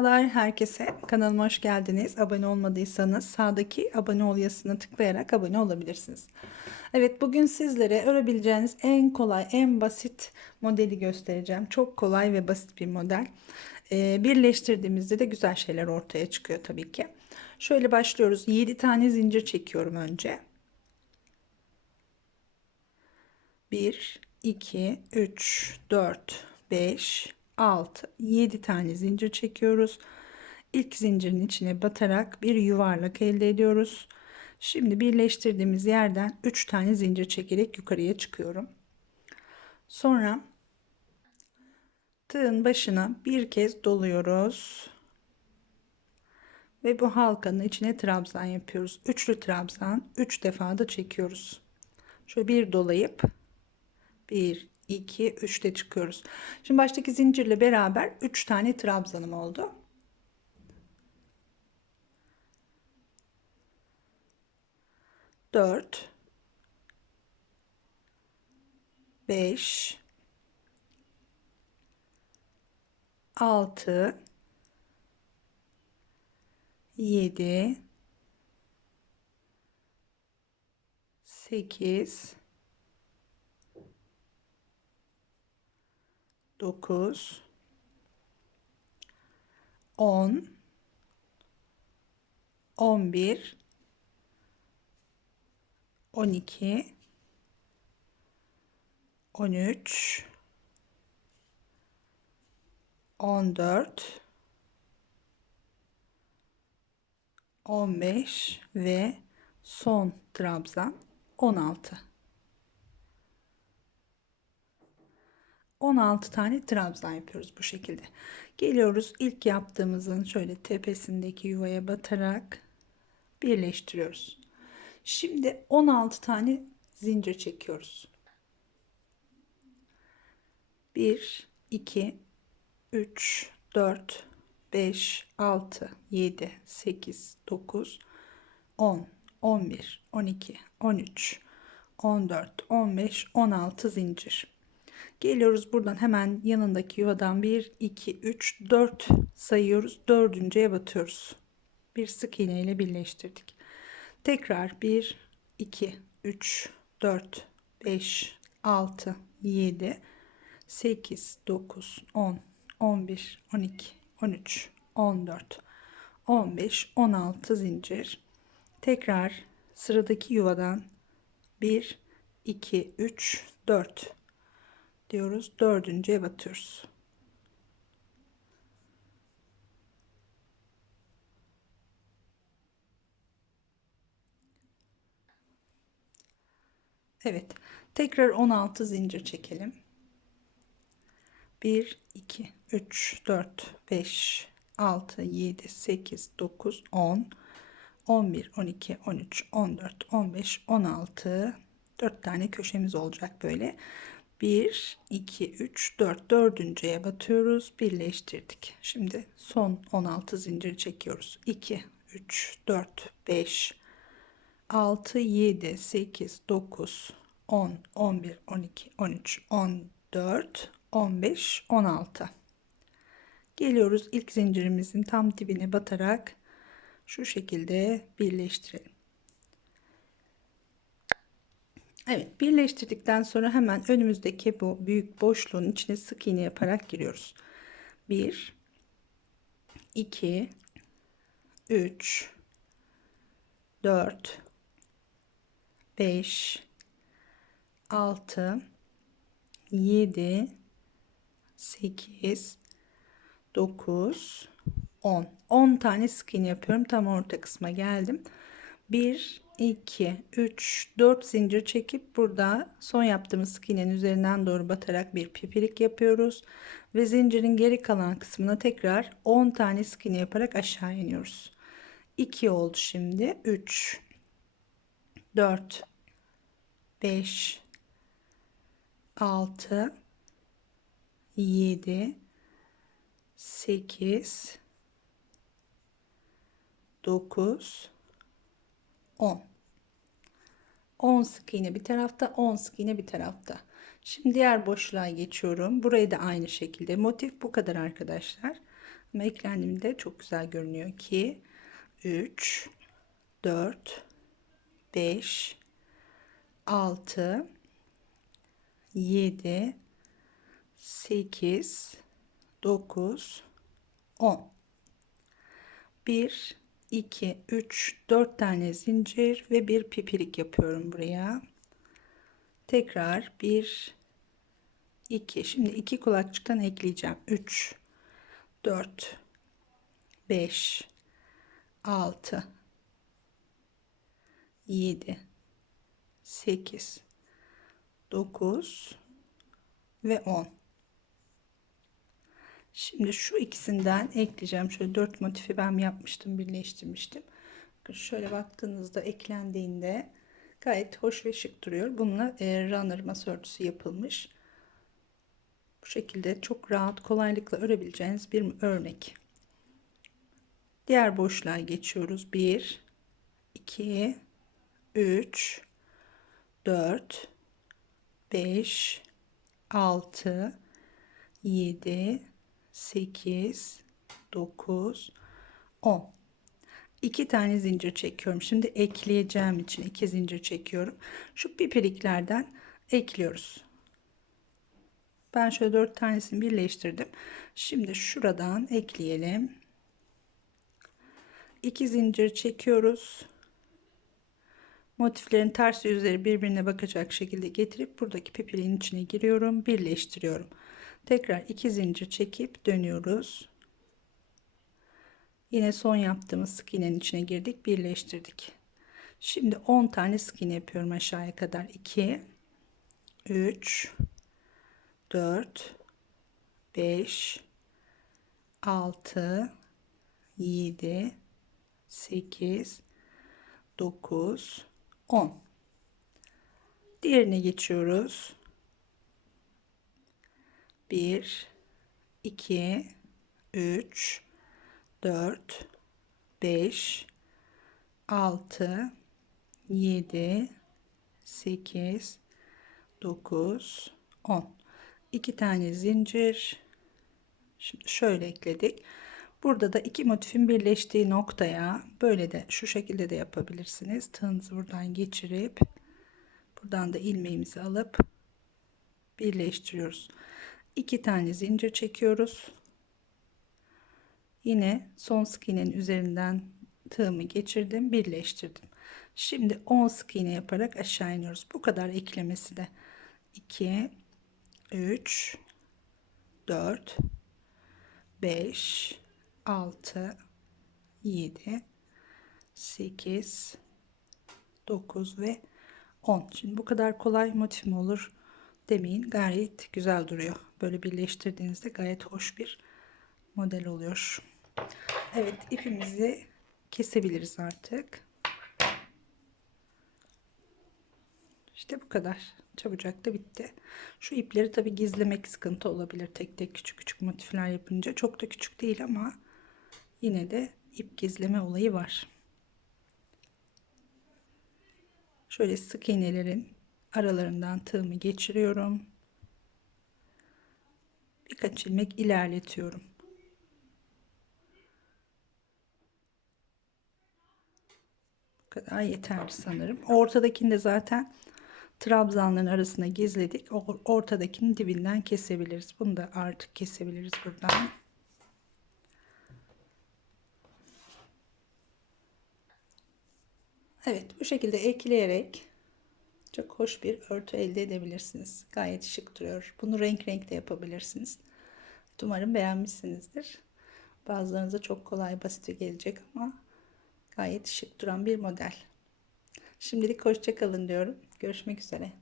Merhabalar herkese. Kanalıma hoş geldiniz. Abone olmadıysanız sağdaki abone ol yazısına tıklayarak abone olabilirsiniz. Evet bugün sizlere örebileceğiniz en kolay, en basit modeli göstereceğim. Çok kolay ve basit bir model. Ee, birleştirdiğimizde de güzel şeyler ortaya çıkıyor tabii ki. Şöyle başlıyoruz. 7 tane zincir çekiyorum önce. 1, 2, 3, 4, 5, 6, 7 tane zincir çekiyoruz. İlk zincirin içine batarak bir yuvarlak elde ediyoruz. Şimdi birleştirdiğimiz yerden 3 tane zincir çekerek yukarıya çıkıyorum. Sonra tığın başına bir kez doluyoruz. Ve bu halkanın içine trabzan yapıyoruz. Üçlü trabzan 3 defa da çekiyoruz. Şöyle bir dolayıp 1 2 3'te çıkıyoruz. Şimdi baştaki zincirle beraber 3 tane trabzanım oldu. Dört, beş, altı, yedi, sekiz, 9 10 11 12 13 14 15 ve son trabzan 16 16 tane trabzan yapıyoruz bu şekilde. Geliyoruz ilk yaptığımızın şöyle tepesindeki yuvaya batarak birleştiriyoruz. Şimdi 16 tane zincir çekiyoruz. 1 2 3 4 5 6 7 8 9 10 11 12 13 14 15 16 zincir Geliyoruz buradan hemen yanındaki yuvadan 1, 2, 3, 4 sayıyoruz. Dördüncüye batıyoruz. Bir sık iğne ile birleştirdik. Tekrar 1, 2, 3, 4, 5, 6, 7, 8, 9, 10, 11, 12, 13, 14, 15, 16 zincir. Tekrar sıradaki yuvadan 1, 2, 3, 4 diyoruz. Dördüncüye batıyoruz. Evet. Tekrar 16 zincir çekelim. 1 2 3 4 5 6 7 8 9 10 11 12 13 14 15 16 4 tane köşemiz olacak böyle 1 2 3 4 dördüncüye batıyoruz. Birleştirdik. Şimdi son 16 zincir çekiyoruz. 2 3 4 5 6 7 8 9 10 11 12 13 14 15 16 geliyoruz ilk zincirimizin tam dibine batarak şu şekilde birleştirelim Evet birleştirdikten sonra hemen önümüzdeki bu büyük boşluğun içine sık iğne yaparak giriyoruz. 1 2 3 4 5 6 7 8 9 10 10 tane sık iğne yapıyorum. Tam orta kısma geldim. 1 2 3 4 zincir çekip burada son yaptığımız sık iğnenin üzerinden doğru batarak bir pipirik yapıyoruz ve zincirin geri kalan kısmına tekrar 10 tane sık iğne yaparak aşağı iniyoruz. 2 oldu şimdi. 3 4 5 6 7 8 9 10 10 sık iğne bir tarafta 10 sık iğne bir tarafta. Şimdi diğer boşluğa geçiyorum. Burayı da aynı şekilde. Motif bu kadar arkadaşlar. Ama eklendiğinde çok güzel görünüyor. 2, 3, 4, 5, 6, 7, 8, 9, 10. 1, 2, 3, 4 tane zincir ve bir pipirik yapıyorum buraya. Tekrar 1, 2. Şimdi iki kulakçıktan ekleyeceğim. 3, 4, 5, 6, 7, 8, 9 ve 10. Şimdi şu ikisinden ekleyeceğim. Şöyle 4 motifi ben yapmıştım, birleştirmiştim. Şöyle baktığınızda eklendiğinde gayet hoş ve şık duruyor. Bununla e, runner masa örtüsü yapılmış. Bu şekilde çok rahat kolaylıkla örebileceğiniz bir örnek. Diğer boşluğa geçiyoruz. 1 2 3 4 5 6 7 8 9 10 2 tane zincir çekiyorum. Şimdi ekleyeceğim için 2 zincir çekiyorum. Şu pipiriklerden ekliyoruz. Ben şöyle 4 tanesini birleştirdim. Şimdi şuradan ekleyelim. 2 zincir çekiyoruz. Motiflerin ters yüzleri birbirine bakacak şekilde getirip buradaki pipiliğin içine giriyorum, birleştiriyorum. Tekrar 2 zincir çekip dönüyoruz. Yine son yaptığımız sık iğnenin içine girdik, birleştirdik. Şimdi 10 tane sık iğne yapıyorum aşağıya kadar. 2 3 4 5 6 7 8 9 10 diğerine geçiyoruz 1 2 3 4 5 6 7 8 9 10 2 tane zincir. Şimdi şöyle ekledik. Burada da iki motifin birleştiği noktaya böyle de şu şekilde de yapabilirsiniz. Tığınızı buradan geçirip buradan da ilmeğimizi alıp birleştiriyoruz 2 tane zincir çekiyoruz. Yine son sık iğnenin üzerinden tığımı geçirdim birleştirdim. Şimdi 10 sık iğne yaparak aşağı iniyoruz. Bu kadar eklemesi de 2 3 4 5 6 7 8 9 ve 10 şimdi bu kadar kolay motif mi olur demeyin gayet güzel duruyor böyle birleştirdiğinizde gayet hoş bir model oluyor Evet ipimizi kesebiliriz artık işte bu kadar çabucak da bitti. Şu ipleri tabi gizlemek sıkıntı olabilir tek tek küçük küçük motifler yapınca. Çok da küçük değil ama yine de ip gizleme olayı var. Şöyle sık iğnelerin aralarından tığımı geçiriyorum. Birkaç ilmek ilerletiyorum. Bu kadar yeterli sanırım. Ortadakinde zaten trabzanların arasına gizledik. Ortadakinin dibinden kesebiliriz. Bunu da artık kesebiliriz buradan. Evet bu şekilde ekleyerek çok hoş bir örtü elde edebilirsiniz. Gayet şık duruyor. Bunu renk renk de yapabilirsiniz. Umarım beğenmişsinizdir. Bazılarınıza çok kolay basit gelecek ama gayet şık duran bir model. Şimdilik hoşçakalın diyorum. Görüşmek üzere.